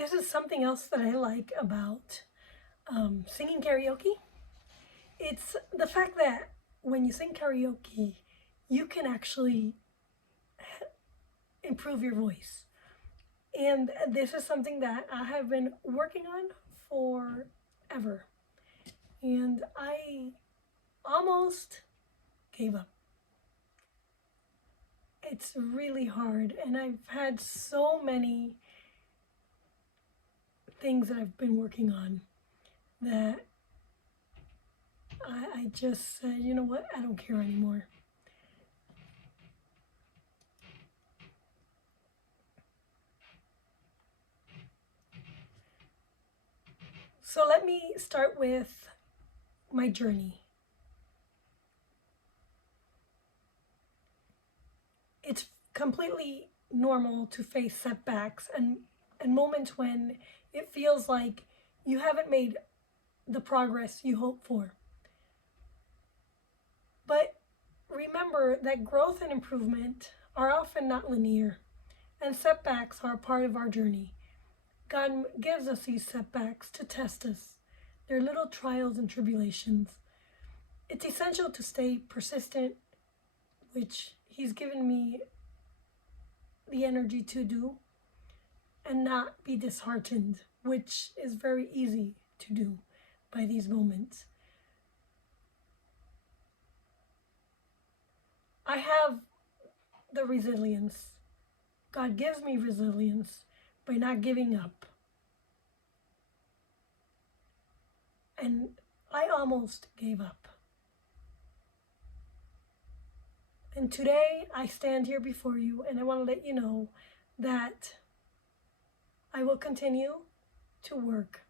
this is something else that I like about singing karaoke. It's the fact that when you sing karaoke, you can actually improve your voice. And this is something that I have been working on forever. And I almost gave up. It's really hard, and I've had so many things that I've been working on that I just said, you know what, I don't care anymore. So let me start with my journey. It's completely normal to face setbacks and moments when it feels like you haven't made the progress you hoped for. But remember that growth and improvement are often not linear, and setbacks are a part of our journey. God gives us these setbacks to test us. They're little trials and tribulations. It's essential to stay persistent, which He's given me the energy to do, and not be disheartened, which is very easy to do by these moments. I have the resilience. God gives me resilience by not giving up. And I almost gave up. And today I stand here before you, and I want to let you know that I will continue to work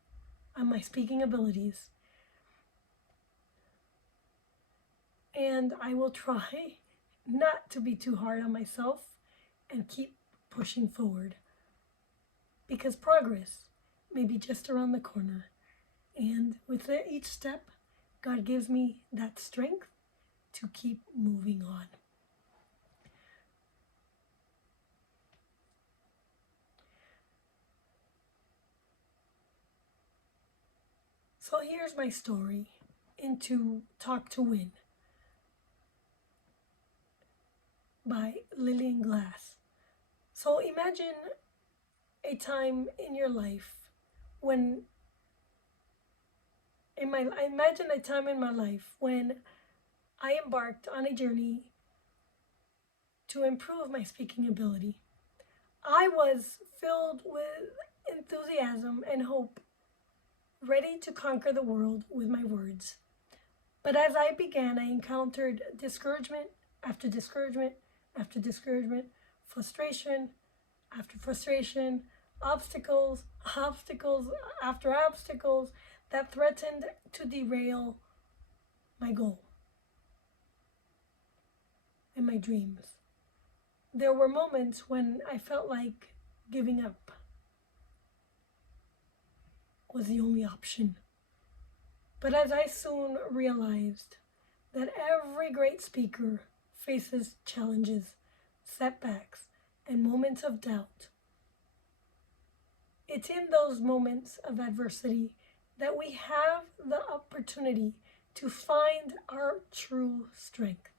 on my speaking abilities. And I will try not to be too hard on myself and keep pushing forward, because progress may be just around the corner. And with each step, God gives me that strength to keep moving on. So here's my story into Talk to Win by Lilian Glass. So imagine a time in your life when imagine a time in my life when I embarked on a journey to improve my speaking ability. I was filled with enthusiasm and hope, ready to conquer the world with my words. But as I began, I encountered discouragement after discouragement after discouragement, frustration after frustration, obstacles after obstacles that threatened to derail my goal and my dreams. There were moments when I felt like giving up was the only option. But as I soon realized that every great speaker faces challenges, setbacks, and moments of doubt, it's in those moments of adversity that we have the opportunity to find our true strength.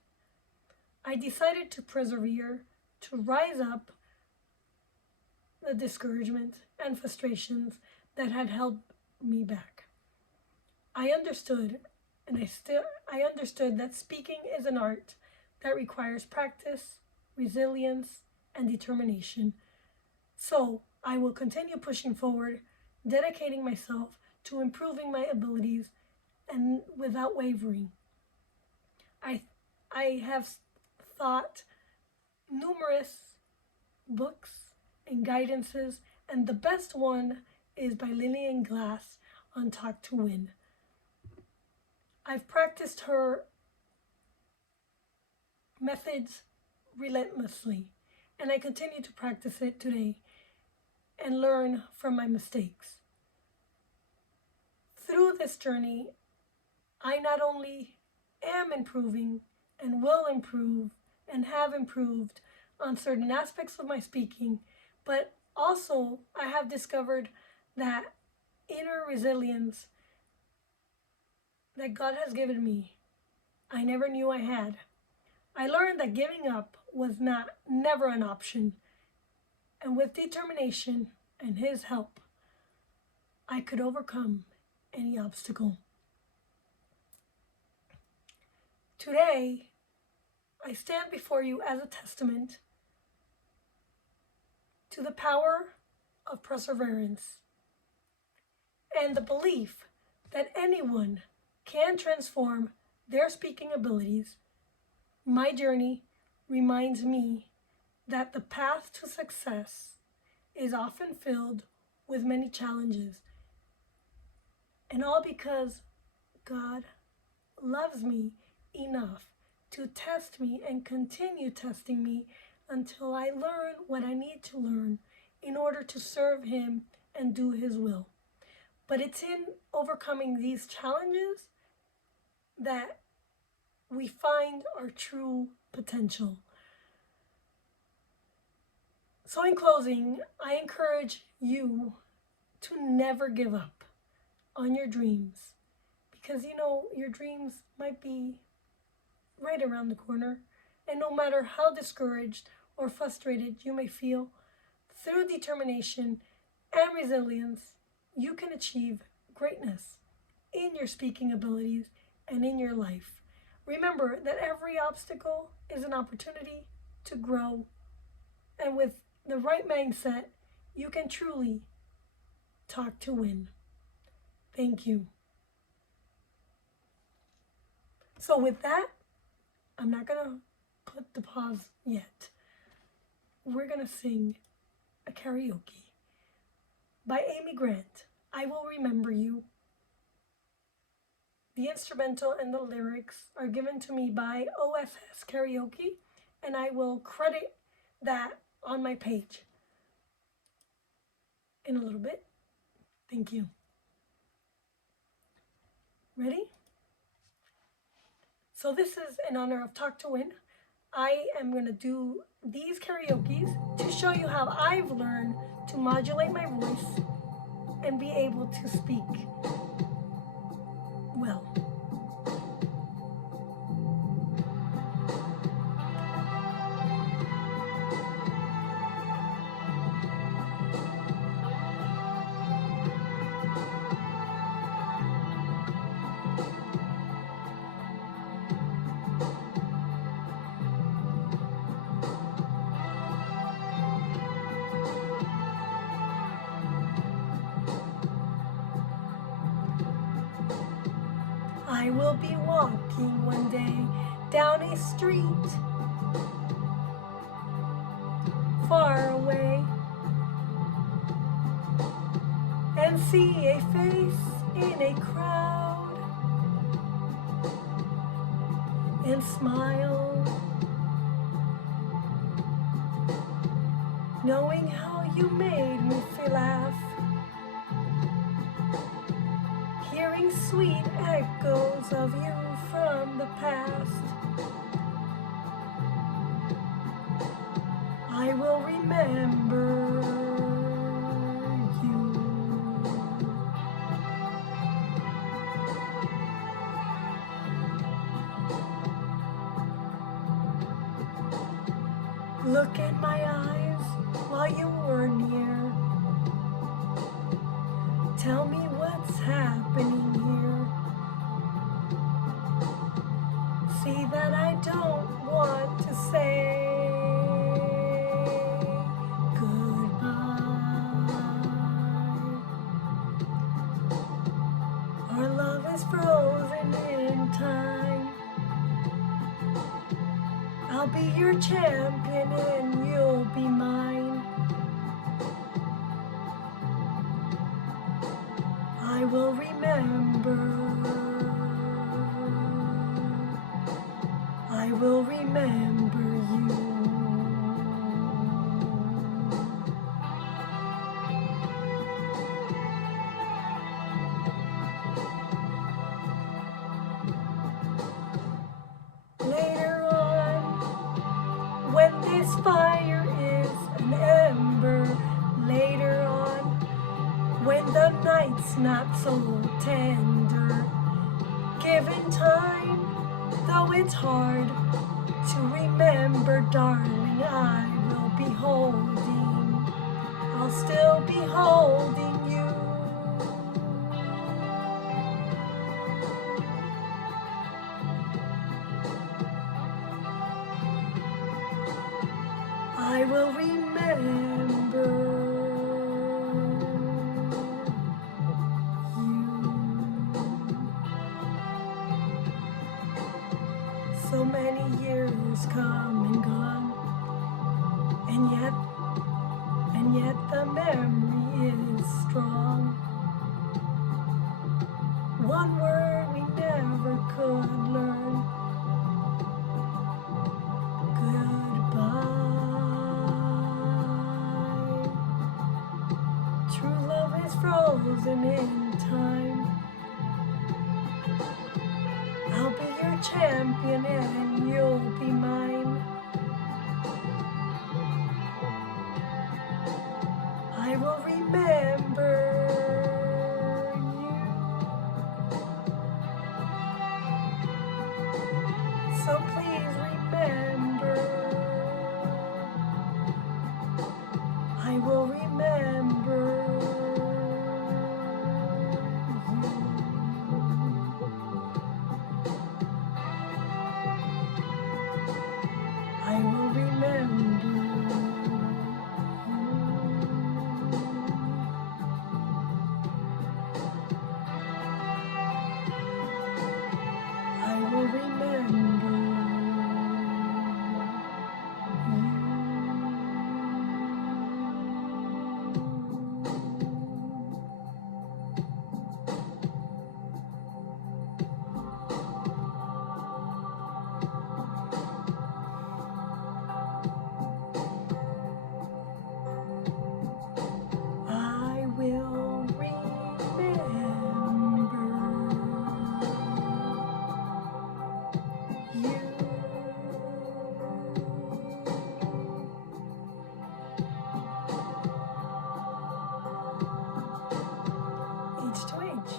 I decided to persevere, to rise up the discouragement and frustrations that had held me back. I understood that speaking is an art that requires practice, resilience, and determination. So I will continue pushing forward, dedicating myself to improving my abilities and without wavering. I have thought numerous books and guidances, and the best one is by Lilian Glass on Talk to Win. I've practiced her methods relentlessly, and I continue to practice it today and learn from my mistakes. Through this journey, I not only am improving and will improve and have improved on certain aspects of my speaking, but Also, I have discovered that inner resilience that God has given me, I never knew I had. I learned that giving up was never an option, and with determination and His help, I could overcome any obstacle. Today, I stand before you as a testament to the power of perseverance and the belief that anyone can transform their speaking abilities. My journey reminds me that the path to success is often filled with many challenges, and all because God loves me enough to test me and continue testing me until I learn what I need to learn in order to serve Him and do His will. But it's in overcoming these challenges that we find our true potential. So in closing, I encourage you to never give up on your dreams, because your dreams might be right around the corner, and no matter how discouraged or frustrated you may feel, through determination and resilience, you can achieve greatness in your speaking abilities and in your life. Remember that every obstacle is an opportunity to grow, and with the right mindset, you can truly talk to win. Thank you. So with that, I'm not going to put the pause yet. We're going to sing a karaoke by Amy Grant, I Will Remember You. The instrumental and the lyrics are given to me by OSS Karaoke, and I will credit that on my page in a little bit. Thank you. Ready? So this is in honor of Talk to Win. I am going to do these karaokes to show you how I've learned to modulate my voice and be able to speak well. I will be walking one day down a street far away and see a face in a crowd and smile, knowing how you made me feel laugh, hearing sweet echoes of you from the past. I will remember you. Look in my eyes while you were near. Tell me what's happening here. See that I don't want to say goodbye. Our love is frozen in time. I'll be your champion and you'll be mine. I will remember. I will remember you. Later on, when this fire is an ember, when the night's not so tender. Given time, though it's hard to remember, darling, I will be holding, I'll still be holding you. I will remember you. So many years come and gone, and yet the memory is strong. One word we never could learn: goodbye. True love is frozen in time. I'll be your champion and you'll be mine. I will remember you. So please remember. I will remember you. I will remember you. I will remember you. I will remember you. Age to age.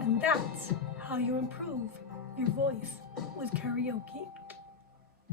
And that's how you improve your voice with karaoke.